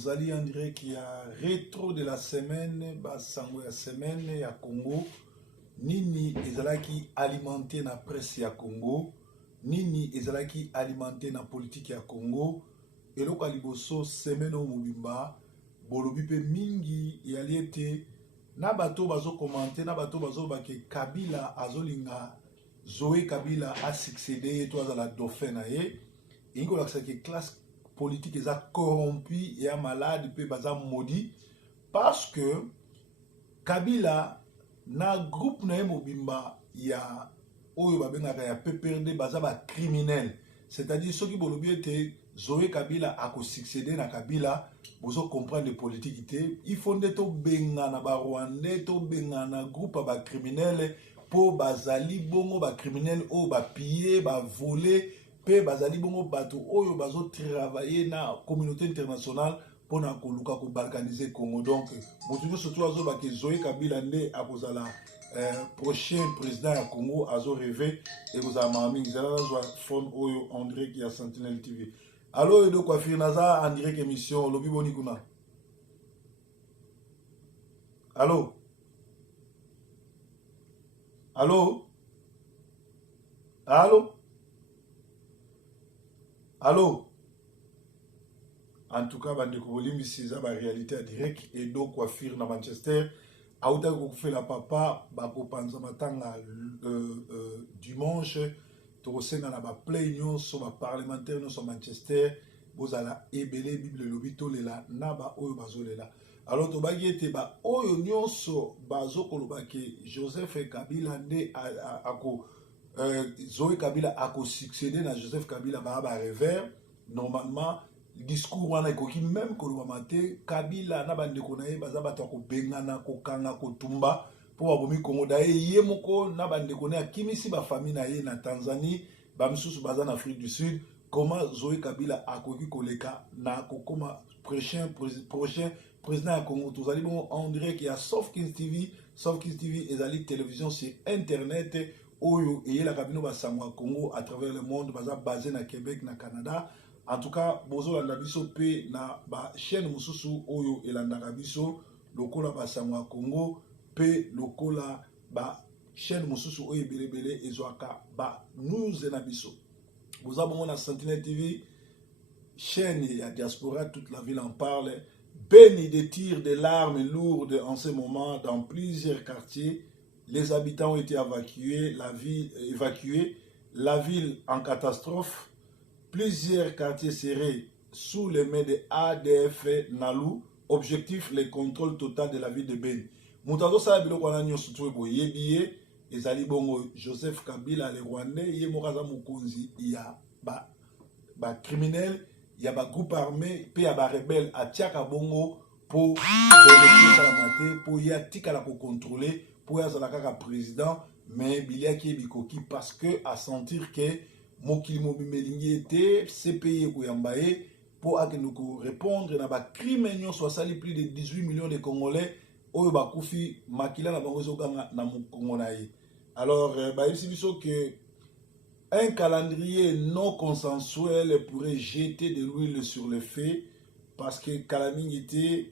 Vous allez en dire qu'il y a rétro de la semaine, basango ya semaine ya Congo, nini ezalaki alimenté na presse ya Congo, nini ezalaki alimenté na politique ya Congo, eloko liboso semaine au mobimba, bolobi pe mingi yaliete na bato bazo commenter na bato bazo bake Kabila azolinga Zoé Kabila a succédé toi à la dauphin na ye, et il y a classe politique est corrompu et malade peut baza maudit parce que Kabila na groupe na mobimba ya oyo babengaka ya PPRD baza ba criminel, c'est-à-dire ceux qui bolobi était Zoé Kabila a succédé na Kabila bozo comprendre les politiques il faut ndeto benga na ba Rwandais to benga na groupe ba criminel po bazali bongo ba criminel o ba piller ba voler pe bazali bongo bato oyo bazo travailler na communauté internationale pour na koluka ko balkaniser Congo. Donc motu surtout azo ba ke Zoé Kabila nde akozala prochain président ya Congo azo rêver et vous avez mami zala zo fond oyo André qui a Sentinelle TV. Allo edo kwa naza en direct émission lobi boni kuna. Allo. Allo. Allo. Allô? En tout cas, bande de c'est la réalité à direct et donc coiffure dans Manchester. Aouda fait la papa, bako panza matanga dimanche, torosé dans la plénion sur ma parlementaire sur Manchester, bozala ebele bible lobito lela naba oyo bazolela. Alors to bagete ba oyo nyonso bazo kolobake Joseph Kabila nde ako Zoé Kabila a succédé na Joseph Kabila ba revers normalement discours wana ekoki même ko mate Kabila na bande ko naye baza bato ko bengana ko kanga ko tumba po babomi Congo daye ye moko na bande ko na kimisi ba famille na ye na Tanzanie ba misusu baza na Afrique du Sud. Comment Zoé Kabila a koki koleka na kokoma prochain président ya Congo tozali bon en direct ya Sofkins TV ezali télévision sur internet oyo et la cabine basangwa Congo à travers le monde basé na Québec na Canada. En tout cas bozo la biso pe na ba chaîne mususu oyo elanda biso lokola basangwa Congo pe lokola ba chaîne mususu oyo belebele ezwaka ba news na biso. Boza bongo na Sentinelle TV chaîne ya diaspora, toute la ville en parle. Béni des tirs de larmes lourdes en ce moment dans plusieurs quartiers. Les habitants ont été évacués, la ville en catastrophe. Plusieurs quartiers serrés sous les mains de ADF Nalou. Objectif, le contrôle total de la ville de Beni. Moutado Sabilo Kwananyo Soutouebo Yebiye, Ezali Bongo Joseph Kabila, les Rwandais, Yemoraza Mukonzi, il y a ba criminel, il y a ba groupe armé, puis il y a ba rebelle à Tiaka Bongo pour y a Tikala pour contrôler. Pour être président, mais il y a qui bikoki parce que à sentir que Mokili Mobimelingi était CPI Kouyambaye pour nous répondre na ba crime soit sali plus de 18 millions de Congolais oyo bakufi makila na bango zoganga na Congonaï. Alors ici biso que un calendrier non consensuel pourrait jeter de l'huile sur le feu parce que Kalaming était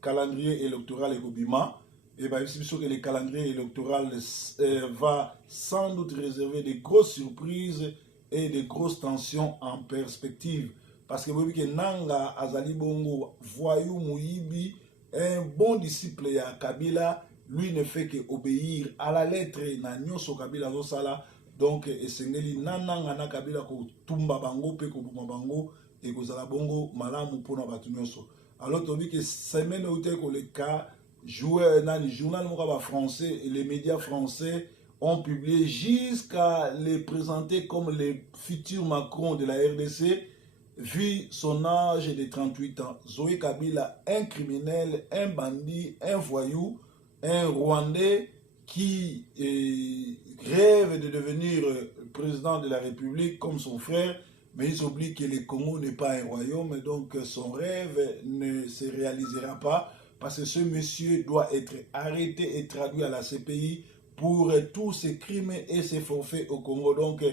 calendrier électoral et Gobima. Et bien, c'est sûr que le calendrier électoral va sans doute réserver de grosses surprises et de grosses tensions en perspective. Parce que vous voyez que Nanga Azali Bongo, voyou Mouibi, un bon disciple à Kabila, lui ne fait qu'obéir à la lettre na nyoso Kabila Zosala. Donc, Esengeli Nananga na Kabila ko tumba bango pe ko buma bango et ko zala bongo malamu pona batu nyoso. Alors, tu dis que semaine où tu es le cas les journaux français et les médias français ont publié jusqu'à les présenter comme les futurs Macron de la RDC, vu son âge de 38 ans. Zoé Kabila, un criminel, un bandit, un voyou, un Rwandais qui rêve de devenir président de la République comme son frère, mais ils oublient que le Congo n'est pas un royaume, donc son rêve ne se réalisera pas. Parce que ce monsieur doit être arrêté et traduit à la CPI pour tous ces crimes et ces forfaits au Congo. Donc,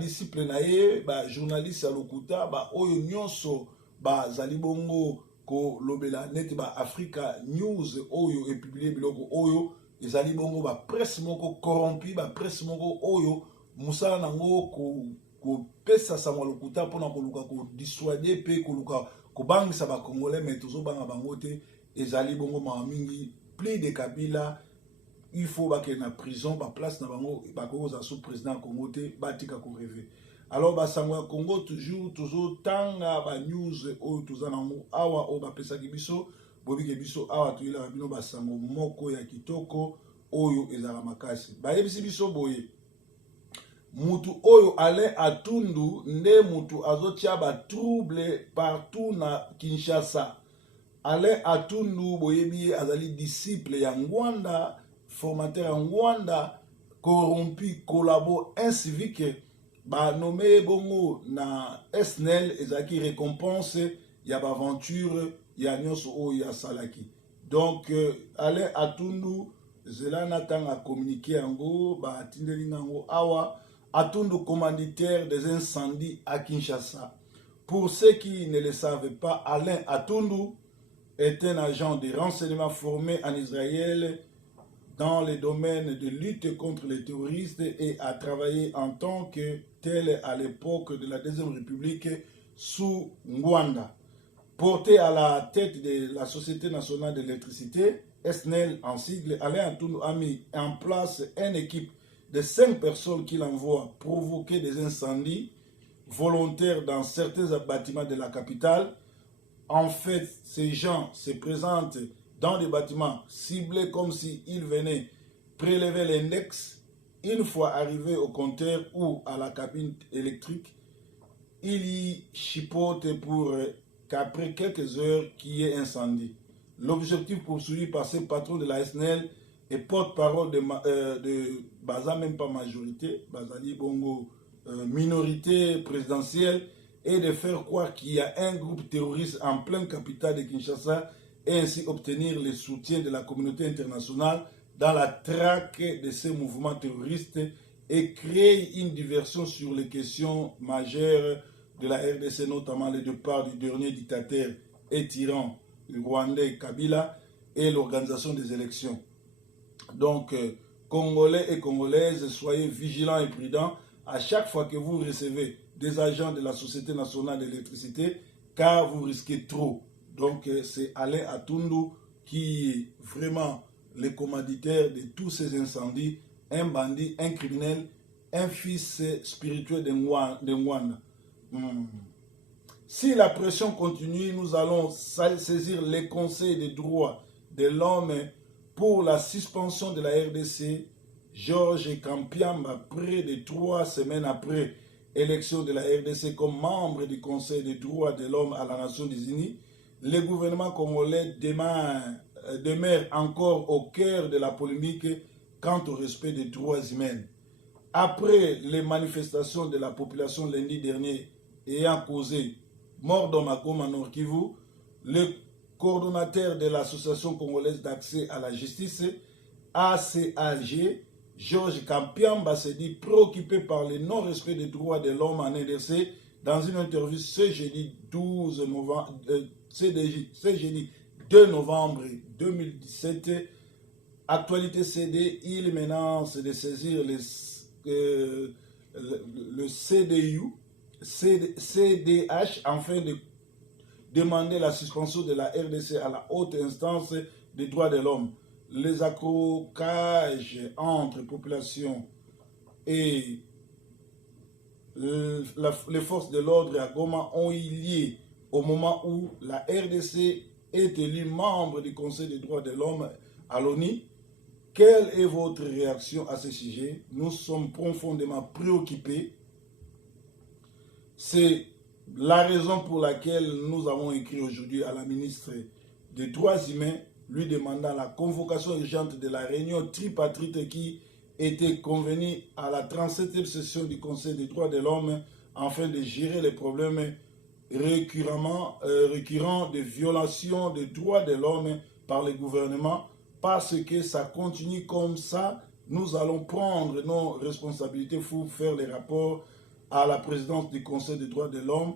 discipline nae, journaliste à l'Okuta, oyo nyonso bazali bongo ko lobela neti ba Africa News oyo et publié biloko oyo ezali bongo ba presse moko corrompu ba presse moko oyo musala nango ko pesa sa lokuta pona ko luka ko dissuader pe ko luka ko bangisa ba congolais mais toujours banga bango te ezali bongo ma mingi plus de Kabila il faut que na prison ba place na bango ba ko za sous président Congo te batika ko rêver. Alors basangwa Congo toujours tanga ba news oyo tozana ngo awa o ba pesa biso bobi ke biso awa to ila bino basango moko ya kitoko oyo ezala makasi ba yebisi biso boye mutu oyo ale atundu nde mutu azotia ba trouble partout na Kinshasa. Ale atundu boyebi azali disciple ya Ngwanda, formateur ya Ngwanda, corrompu, collabo incivique, ba nommé bongo na SNEL ezaki récompense ya ba aventure ya nyonso o ya salaki. Donc ale atundu zela natanga communiquer yango ba atindeli nango awa atundu commanditaire des incendies à Kinshasa. Pour ceux qui ne le savaient pas, Alain Atundu est un agent de renseignement formé en Israël dans les domaines de lutte contre les terroristes et a travaillé en tant que tel à l'époque de la Deuxième République sous Ngwanda. Porté à la tête de la Société nationale de l'électricité, SNEL en sigle, Alain Atundu a mis en place une équipe de 5 personnes qu'il envoie provoquer des incendies volontaires dans certains bâtiments de la capitale. En fait, ces gens se présentent dans des bâtiments ciblés comme s'ils venaient prélever l'index. Une fois arrivés au compteur ou à la cabine électrique, ils y chipotent pour qu'après quelques heures, qu'il y ait incendie. L'objectif poursuivi par ce patron de la SNEL et porte-parole de Baza, même pas majorité, Bazali Bongo, minorité présidentielle, et de faire croire qu'il y a un groupe terroriste en pleine capitale de Kinshasa et ainsi obtenir le soutien de la communauté internationale dans la traque de ces mouvements terroristes et créer une diversion sur les questions majeures de la RDC, notamment le départ du dernier dictateur et tyran, le Rwandais Kabila, et l'organisation des élections. Donc, Congolais et Congolaises, soyez vigilants et prudents à chaque fois que vous recevez des agents de la Société nationale de l'électricité, car vous risquez trop. Donc, c'est Alain Atundu qui est vraiment le commanditaire de tous ces incendies, un bandit, un criminel, un fils spirituel de Ngwanda. Si la pression continue, nous allons saisir les conseils des droits de l'homme pour la suspension de la RDC. Georges Kampiamba, près de 3 semaines après l'élection de la RDC comme membre du Conseil des droits de l'homme à la Nations Unies, le gouvernement congolais demeure encore au cœur de la polémique quant au respect des droits humains. Après les manifestations de la population lundi dernier ayant causé mort d'homme à Goma, Nord Kivu, le coordonnateur de l'Association congolaise d'accès à la justice, ACAG, Georges Kampiamba, s'est dit préoccupé par le non-respect des droits de l'homme en RDC dans une interview ce jeudi 2 novembre 2017. Actualité CD, il menace de saisir le CDH afin de demander la suspension de la RDC à la haute instance des droits de l'homme. Les accrocages entre population et les forces de l'ordre à Goma ont eu lieu au moment où la RDC est élue membre du Conseil des droits de l'homme à l'ONU. Quelle est votre réaction à ce sujet? Nous sommes profondément préoccupés. C'est la raison pour laquelle nous avons écrit aujourd'hui à la ministre des Droits humains, lui demandant la convocation urgente de la réunion tripartite qui était convenue à la 37e session du Conseil des droits de l'homme afin de gérer les problèmes récurrents de violations des droits de l'homme par le gouvernement. Parce que ça continue comme ça, nous allons prendre nos responsabilités pour faire les rapports à la présidence du Conseil des droits de l'homme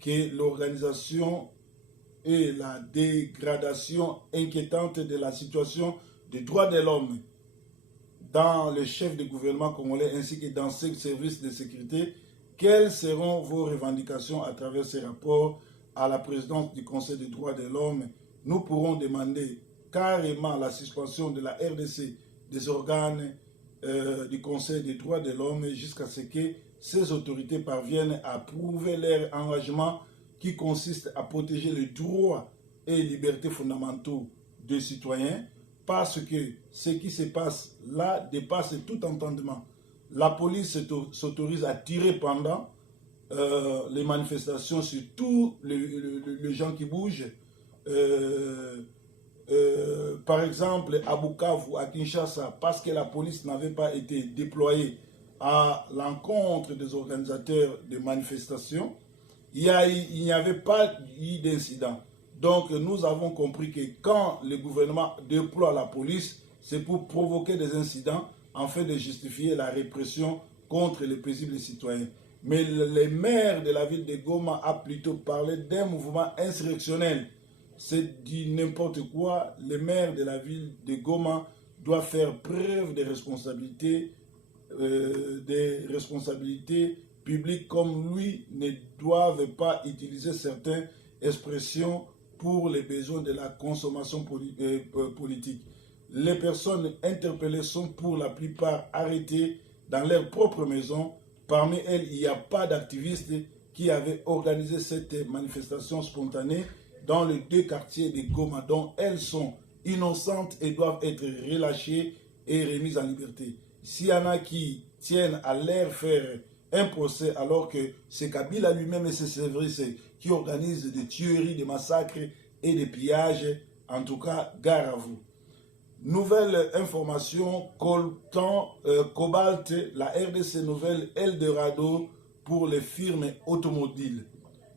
que l'organisation et la dégradation inquiétante de la situation des droits de l'homme dans le chef de gouvernement congolais ainsi que dans ces services de sécurité, quelles seront vos revendications à travers ces rapports à la présidence du Conseil des droits de l'homme? Nous pourrons demander carrément la suspension de la RDC des organes du Conseil des droits de l'homme jusqu'à ce que ces autorités parviennent à prouver leur engagement qui consiste à protéger les droits et libertés fondamentaux des citoyens, parce que ce qui se passe là dépasse tout entendement. La police s'autorise à tirer pendant les manifestations sur tous les gens qui bougent. Par exemple, à Bukavu, à Kinshasa, parce que la police n'avait pas été déployée à l'encontre des organisateurs de manifestations, il n'y avait pas eu d'incident. Donc nous avons compris que quand le gouvernement déploie la police, c'est pour provoquer des incidents afin de justifier la répression contre les paisibles citoyens. Mais le maire de la ville de Goma a plutôt parlé d'un mouvement insurrectionnel. C'est dit n'importe quoi. Le maire de la ville de Goma doit faire preuve de responsabilités publiques, comme lui ne doivent pas utiliser certaines expressions pour les besoins de la consommation politique. Les personnes interpellées sont pour la plupart arrêtées dans leur propre maison. Parmi elles, il n'y a pas d'activistes qui avaient organisé cette manifestation spontanée dans les 2 quartiers de Goma, dont elles sont innocentes et doivent être relâchées et remises en liberté. S'il y en a qui tiennent à leur faire un procès alors que c'est Kabila lui-même et ses services qui organisent des tueries, des massacres et des pillages, en tout cas, gare à vous. Nouvelle information, Cobalt, la RDC Nouvelle Eldorado pour les firmes automobiles.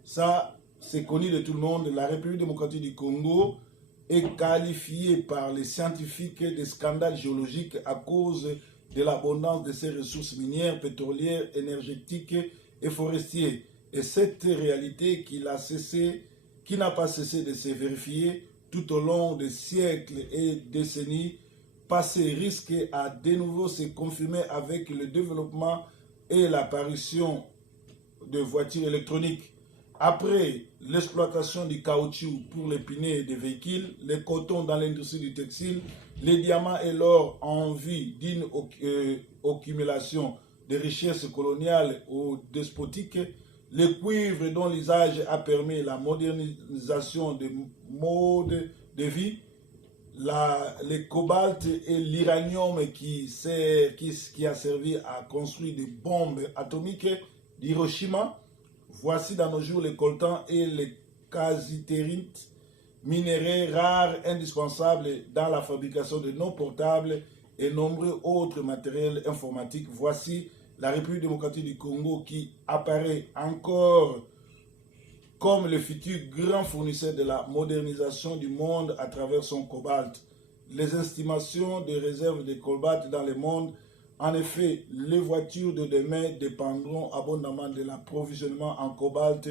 Ça, c'est connu de tout le monde. La République démocratique du Congo est qualifiée par les scientifiques de scandale géologique à cause de l'abondance de ses ressources minières, pétrolières, énergétiques et forestières. Et cette réalité qui n'a pas cessé de se vérifier tout au long des siècles et décennies passées risque à de nouveau se confirmer avec le développement et l'apparition de voitures électroniques. Après l'exploitation du caoutchouc pour les pneus des véhicules, le coton dans l'industrie du textile, les diamants et l'or en vue d'une accumulation de richesses coloniales ou despotiques, le cuivre dont l'usage a permis la modernisation des modes de vie, le cobalt et l'uranium qui a servi à construire des bombes atomiques d'Hiroshima. Voici dans nos jours les coltans et les casitérites, minéraux rares indispensables dans la fabrication de nos portables et nombreux autres matériels informatiques. Voici la République démocratique du Congo qui apparaît encore comme le futur grand fournisseur de la modernisation du monde à travers son cobalt. Les estimations de réserves de cobalt dans le monde. En effet, les voitures de demain dépendront abondamment de l'approvisionnement en cobalt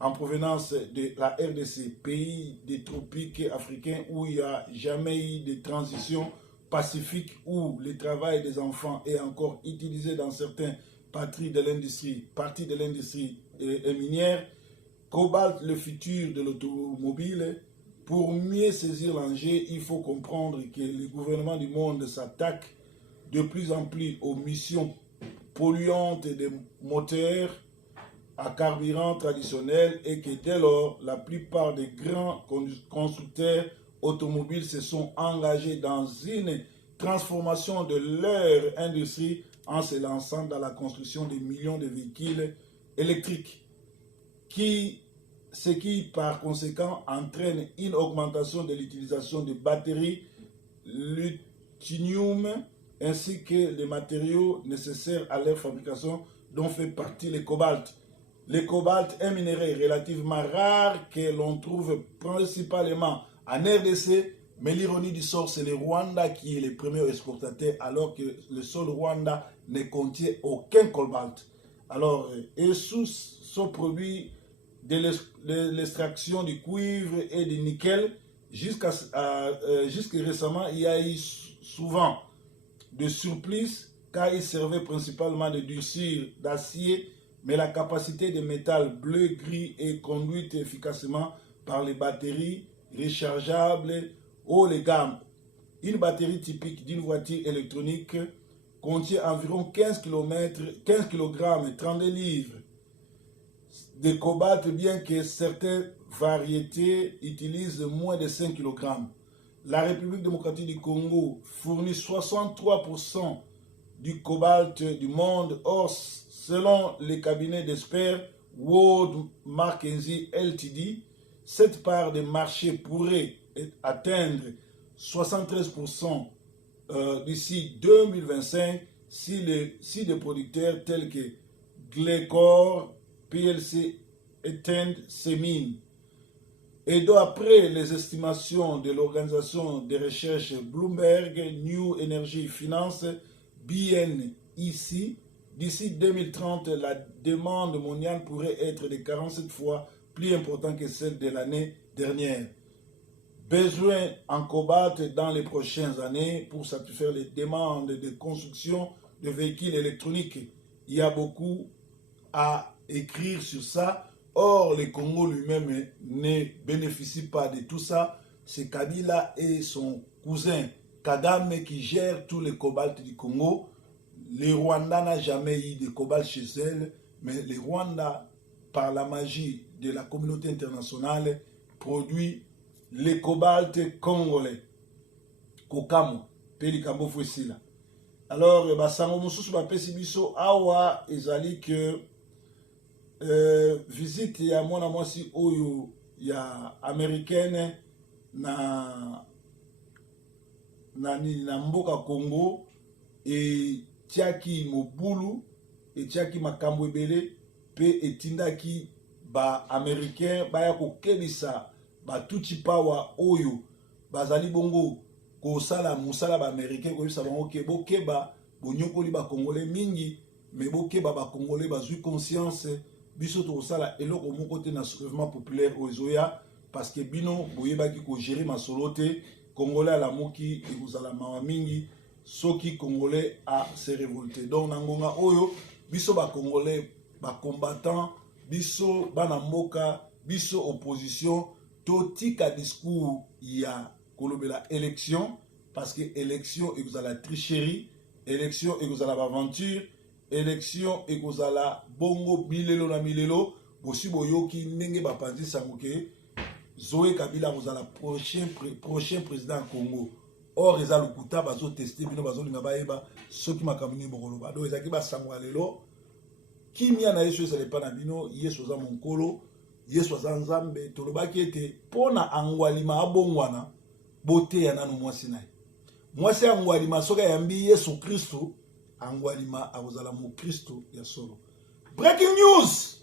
en provenance de la RDC, pays des tropiques africains où il n'y a jamais eu de transition pacifique, où le travail des enfants est encore utilisé dans certaines parties de l'industrie minière. Cobalt, le futur de l'automobile. Pour mieux saisir l'enjeu, il faut comprendre que le gouvernement du monde s'attaque de plus en plus aux missions polluantes des moteurs à carburant traditionnels et que dès lors, la plupart des grands constructeurs automobiles se sont engagés dans une transformation de leur industrie en se lançant dans la construction de millions de véhicules électriques, ce qui par conséquent entraîne une augmentation de l'utilisation de batteries, lithium, ainsi que les matériaux nécessaires à leur fabrication dont fait partie le cobalt. Le cobalt est un minerai relativement rare que l'on trouve principalement en RDC, mais l'ironie du sort, c'est le Rwanda qui est le premier exportateur, alors que le sol Rwanda ne contient aucun cobalt. Alors, et sous ce produit de l'extraction du cuivre et du nickel. Jusqu'à récemment, il y a eu souvent de surplus car il servait principalement de durcir d'acier, mais la capacité des métals bleu gris est conduite efficacement par les batteries rechargeables haut de gamme. Une batterie typique d'une voiture électronique contient environ 15 kg, 32 livres de cobalt, bien que certaines variétés utilisent moins de 5 kg. La République démocratique du Congo fournit 63% du cobalt du monde. Or, selon les cabinets d'experts Wood Mackenzie Ltd, cette part des marchés pourrait atteindre 73% d'ici 2025 si des producteurs tels que Glencore PLC éteignent ces mines. Et d'après les estimations de l'organisation de recherche Bloomberg New Energy Finance, BNEC, d'ici 2030, la demande mondiale pourrait être de 47 fois plus importante que celle de l'année dernière. Besoin en cobalt dans les prochaines années pour satisfaire les demandes de construction de véhicules électroniques. Il y a beaucoup à écrire sur ça. Or, le Congo lui-même ne bénéficie pas de tout ça. C'est Kabila et son cousin Kagame qui gèrent tout le cobalt du Congo. Le Rwanda n'a jamais eu de cobalt chez elle, mais le Rwanda, par la magie de la communauté internationale, produit le cobalt congolais. Kokamo, Pelikambo Fouessila. Alors, basango mususu bapesi biso awa ezali que visite ya mwana mwasi oyo ya américaine na mboka Congo etiaki mobulu, etiaki makambo ebele pe etindaki ba américain baya kokebisa batuti pawa oyo bazali bongo kosala musala ba américain koyebisa bango ke bokeba bonyokoli ba congolais mingi, mais bokeba ba congolais bazwi conscience biso tokosala eloko moko te na soulèvement populaire ozoya parce que bino boyebaki ko gérer masolo te. Congolais alamuki ekozala mawa mingi soki congolais a se révolter. Donc nangonga oyo biso ba congolais ba combattant, biso bana mboka, biso opposition totika discours ya kolobela élection parce que élection ekozala tricherie, élection ekozala aventure, élection ekozala bongo milelo na milelo bosi boyoki ndenge bapanzi sango ke Zoé Kabila kozala prochain président du Congo. Or eza lokuta bazo tester bino bazo linga baeba soki makamuni bokoloba. Donc ezaki ba sango lelo kimia na yesu ezale pa na bino yesu za monkolo yesu za nzambe tolobaki ete pona angwalima abongwana bote ya nanu mwasi naye. Mwasi angwalima soka yambi Yesu Kristo angwalima akozala mu Kristo ya solo. Breaking news!